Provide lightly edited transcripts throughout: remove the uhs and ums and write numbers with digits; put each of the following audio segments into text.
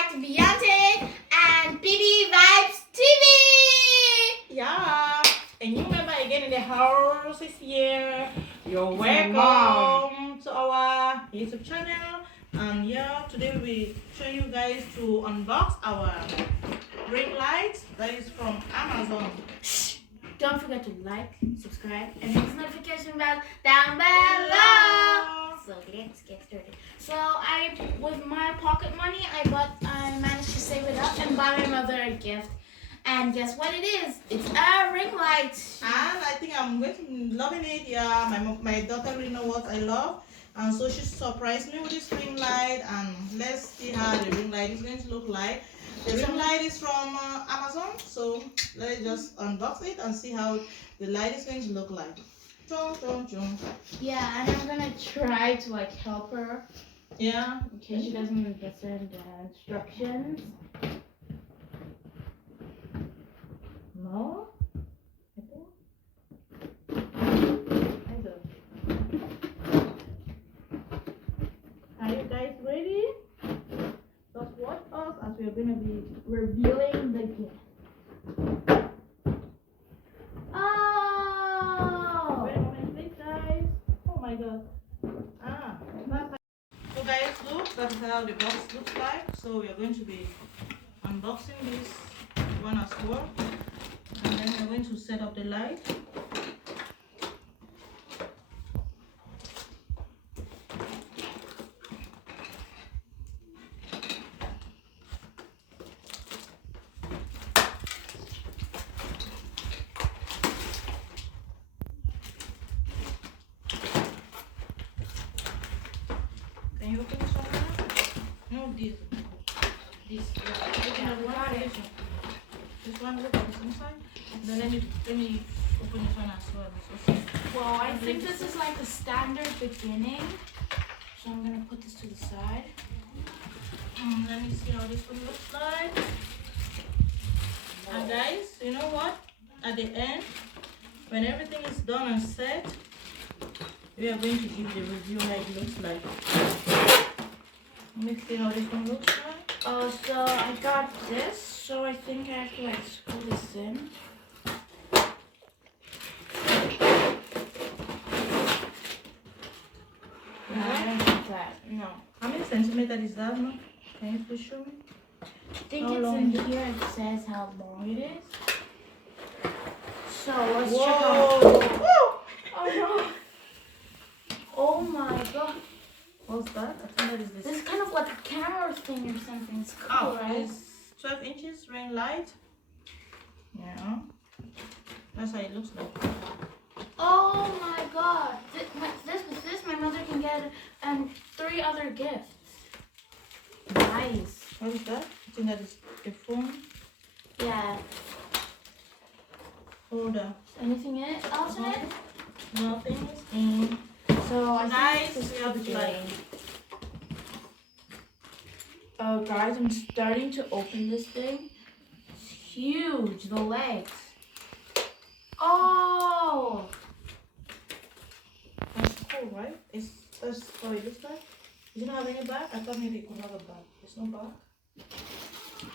back to Beyonce and BB Vibes TV. Yeah, and you member again in the house this year. You're my mom. welcome to our YouTube channel. And yeah, today we show you guys to unbox our ring light that is from Amazon. Don't forget to like, subscribe, and hit the notification bell down below. So let's get started. So with my pocket money, I managed to save it up and buy my mother a gift. And guess what it is? It's a ring light. And I think I'm going to loving it. Yeah, my daughter really know what I love. And so she surprised me with this ring light. And let's see how the ring light is going to look like. The ring light is from Amazon. So let's just unbox it and see how the light is going to look like. Yeah, and I'm gonna try to help her. Yeah. In case she doesn't understand the instructions. No. Are you guys ready? Just watch us as we are going to be revealing the gift. Oh! Wait a moment, please, guys. Oh my God. So guys, look, that's how the box looks like. So we are going to be unboxing this one as well. And then we're going to set up the light. Can you open this one now? No, this. This. This one, look at this inside. Then let me open this one as well. So, Well, I think this is like a standard beginning. So I'm gonna put this to the side. let me see how this one looks like. And guys, you know what? At the end, when everything is done and set, we are going to give the review how it looks like. Let me see how this one looks like. Oh, so I got this. So I think I have to screw this in. No, I don't think that. No. How many centimeters is that, no? Can you please show me? I think How it's long in is it? here. It says how long it is. So let's check Whoa! out. Woo! Oh no! Oh my God! What's that? I think that is This this. is kind of like a camera thing or something. It's cool, Oh, right? it's 12 inches ring light. Yeah. That's how it looks like. Oh my God! With this, my mother can get 3 other gifts. Nice. What is that? I think that is the phone Yeah. holder. Anything else in it? Nothing is in. So I Guys, think this we is have the to beginning. Oh guys, I'm starting to open this thing. It's huge, the legs. Oh! That's cool, right? That's how it looks like. Does it not have any back? I thought maybe it could have a back. There's no back.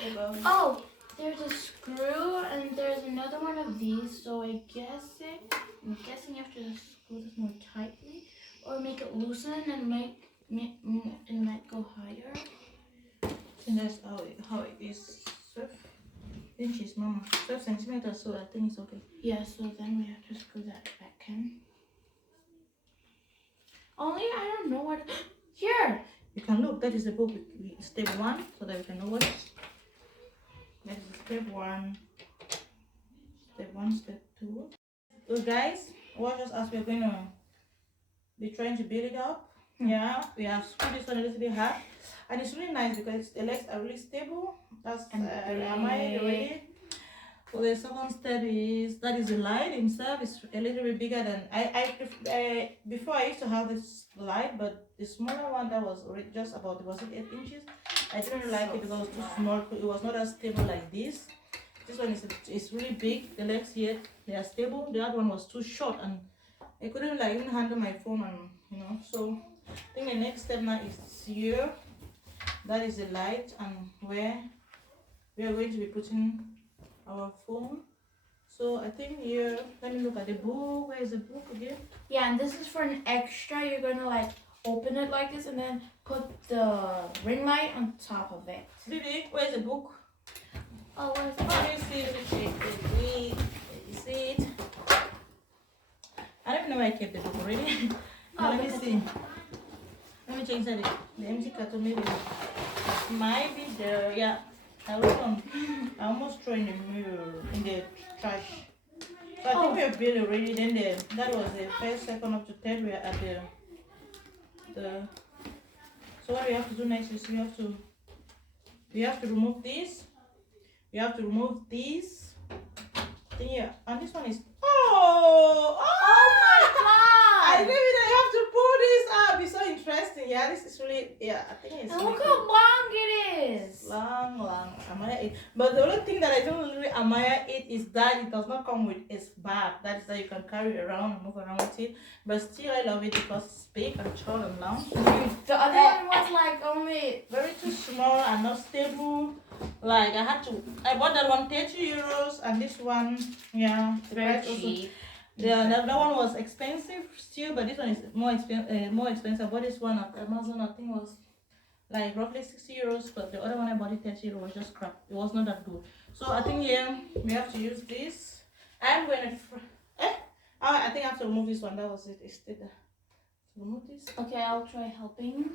There you go. Oh! There's a screw and there's another one of these, so I'm guessing you have to screw this more tightly or make it loosen and make it might go higher. And that's how it is. 12 inches, mama. 12 centimeters, so I think it's okay. Yeah, so then we have to screw that back in. Only I don't know what. Here! You can look, that is the book, step 1, so that we can know what. That is step 1. Step 1, step 2. So guys, watch us as we're going to be trying to build it up. Yeah, we have screwed this one a little bit hard. And it's really nice because the legs are really stable. That's And am I ready? So the second step is that is the light himself is a little bit bigger than before I used to have this light, but the smaller one that was just about, was it 8 inches? I didn't like it because it was too small. It was not as stable like this. This one is really big. The legs here, they are stable. The other one was too short and I couldn't even handle my phone, and so I think the next step now is here. that is the light and where we are going to be putting our phone. So I think here, let me look at the book. Where is the book again? Yeah, and this is for an extra. You're gonna like open it like this and then put the ring light on top of it. Lily, where's the book? Oh, where's the Let me see. Let me see. Let me see it. I don't know where I kept the book already. Now let me see. Let me change that. The empty carton maybe might be there. Yeah. I almost threw in the mirror in the trash. So I think we have built already. Then that was the first, second up to third. We are at the. So what we have to do next is we have to remove this. We have to remove this. Then yeah, and this one is oh Oh I my god! really have to pull this up. It's so interesting. Yeah, this is really I think it's And really look good. how long it is. Long. Admire it. But the only thing that I don't really admire it is that it does not come with its bag. That is that you can carry it around and move around with it. But still, I love it because it's big and tall and long. The other one was like only. Very too small and not stable. Like I bought that one 30 euros and this one, yeah, the Very price also. cheap. Yeah, that one was expensive still, but this one is more expensive. I bought this one at Amazon. I think was like roughly 60 euros, but the other one I bought it 30 euros was just crap. It was not that good. So I think we have to use this. I'm going to I think I have to remove this one. That was it. It's still there. Remove this. Okay, I'll try helping.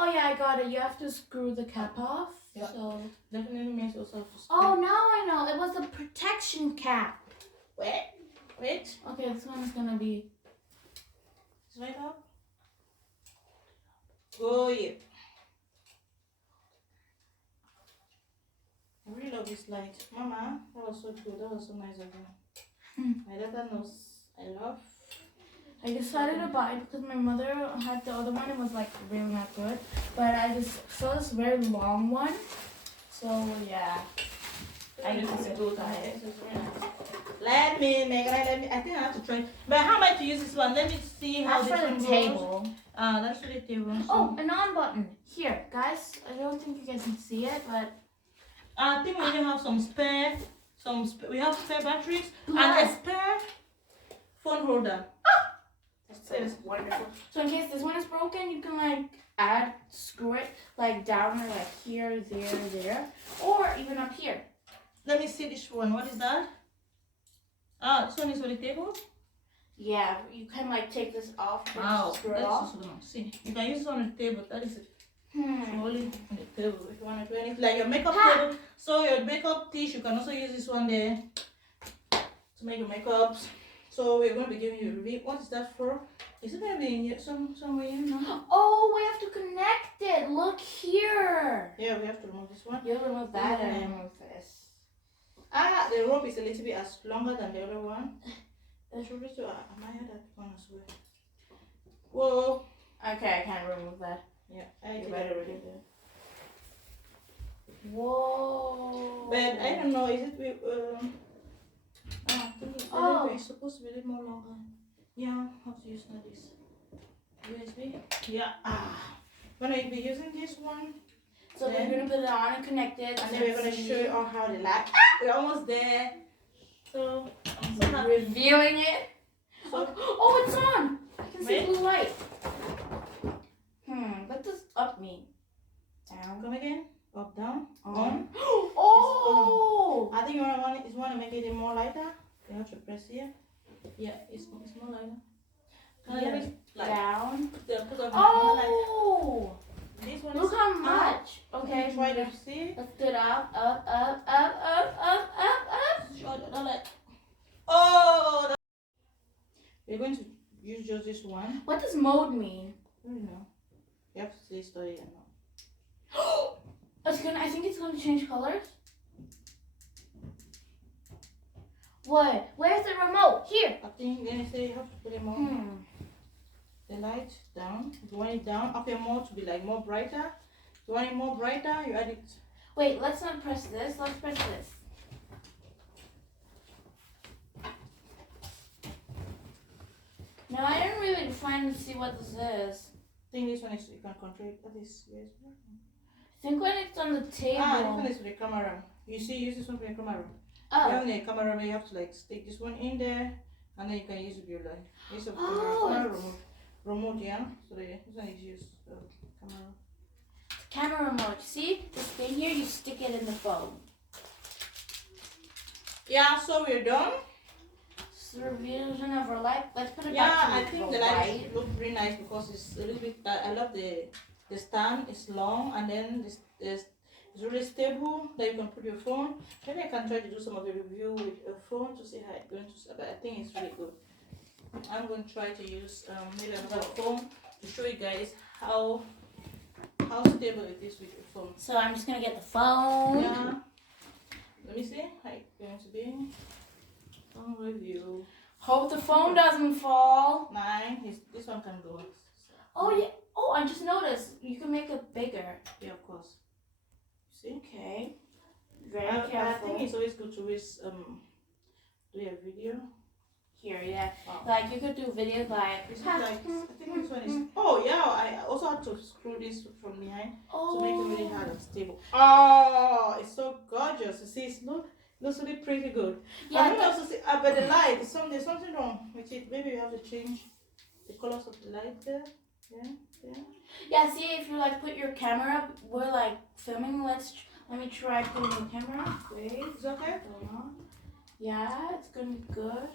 Oh yeah, I got it. You have to screw the cap off. Yeah. So. Definitely means also have to Oh, now I know. It was a protection cap. wait. Okay, this one's gonna be. It's right up. Oh yeah. I really love this light. Mama, that was so good. That was so nice of you. My daughter knows I love. I decided to buy it because my mother had the other one. It was like really not good. But I just saw this very long one. So yeah. I This is used good. to buy it. This is really nice. Let me. I think I have to try. But how am I to use this one? Let me see how That's this for one the goes. table. That's for the table. So. Oh, an on button. Here, guys. I don't think you guys can see it, but I think we only have we have spare batteries and a Yes. spare phone holder. That's wonderful. So in case this one is broken, you can like screw it like down or like here, there, or even up here. Let me see this one. What is that? This one is for the table. Yeah, you can like take this off and Wow, screw it that's off. also long. See, you can use it on the table. That is it. Hmm. Only on the table if you want to do anything like your makeup Ha! table. So your makeup dish, you can also use this one there to make your makeups. So we're going to be giving you a review. What is that for? Is it going to be in here somewhere in here? Oh, we have to connect it. Look here. Yeah, we have to remove this one. You remove that and remove this. The rope is a little bit as longer than the other one. That's really to admire that one as well. Whoa. Okay, I can't remove that. Yeah, I You did better that already. remove it. Whoa. But I don't know, is it I think it's supposed to be a little more longer. Yeah, how to use this USB. Yeah. We're gonna be using this one. So we're gonna put it on and connect it. And then we're gonna show you all how the light. We're almost there. So I'm so happy. Revealing it. So Oh, it's on. I can see Wait. blue light. What does up mean? Down. come again. Up, down, on. Oh. I think you wanna make it more lighter. You have to press here. Yeah, it's more lighter. Yeah. Down. Put up more light. Oh. This one Look is how much. Okay, Okay. try to see. Let's do it up. Show the light. Oh! We're going to use just this one. What does mode mean? I don't know. You have to see study and know. I think it's gonna change colors. What? Where's the remote? Here. I think then you say you have to put it more. The light down. If you want it down, up here more to be like more brighter. If you want it more brighter, you add it. Wait, let's not press this. Let's press this. No, I didn't really find to see what this is. I think this one is you can control it. That is yes. think when it's on the table. This one is for the camera. You see, use this one for the camera. Oh. You have the camera, but you have to like stick this one in there, and then you can use your like use a camera remote, yeah. So this one is use camera. Camera remote. See this thing here? You stick it in the phone. Yeah, so we're done. It's the revision of our light. Let's put it Yeah, back to I think the light look really nice because it's a little bit. I love the stand. It's long, and then this it's really stable that you can put your phone. Maybe I can try to do some of the review with your phone to see how it's going to. But I think it's really good. I'm going to try to use maybe another phone to show you guys how stable it is with your phone. So I'm just gonna get the phone. Yeah. Let me see how it's going to be. Phone review. Hope the phone doesn't fall. 9. This one can go. Oh yeah. Oh, I just noticed you can make it bigger. Yeah, of course. See? Okay. Very I careful. think it's always good to always do a video. Here, yeah. Wow. Like you could do videos like. This is like, I think this one is. Oh yeah, I also had to screw this from behind to make it really hard and stable. Oh, it's so gorgeous. You see, it looks really pretty good. Yeah. I also see, but the light, there's something wrong with it. Maybe you have to change the colors of the light there. Yeah. Yeah. See, if you like put your camera, we're like filming. Let me try putting the camera. Wait. It's okay. Hold on. Yeah, it's gonna be good.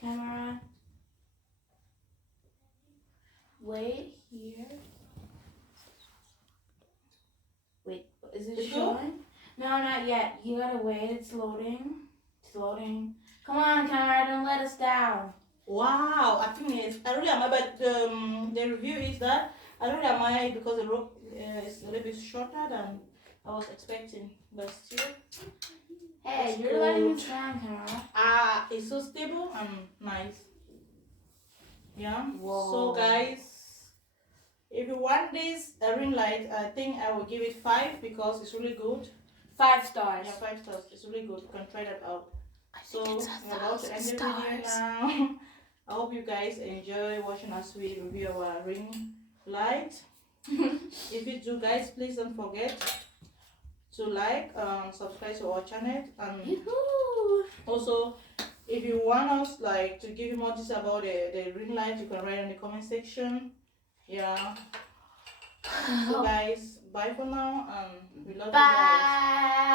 Camera. Wait here. Wait, is it It's showing? No, not yet. You gotta wait. It's loading. It's loading. Come on, camera, don't let us down. Wow, I think I really admire, but the review is that I really admire it because the rope is a little bit shorter than I was expecting, but still. Hey, It's you're letting good. us down, camera. It's so stable and nice. Yeah. Whoa. So guys, if you want this ring light, I think I will give it 5 because it's really good. 5 stars. Yeah, 5 stars. It's really good. You can try that out. So it's we're about to end the video now. I hope you guys enjoy watching us we review our ring light. If you do, guys, please don't forget to like subscribe to our channel, and Yoo-hoo. also if you want us like to give you more details about the ring light, you can write in the comment section. Yeah. So guys, bye for now, and we love you guys. Bye.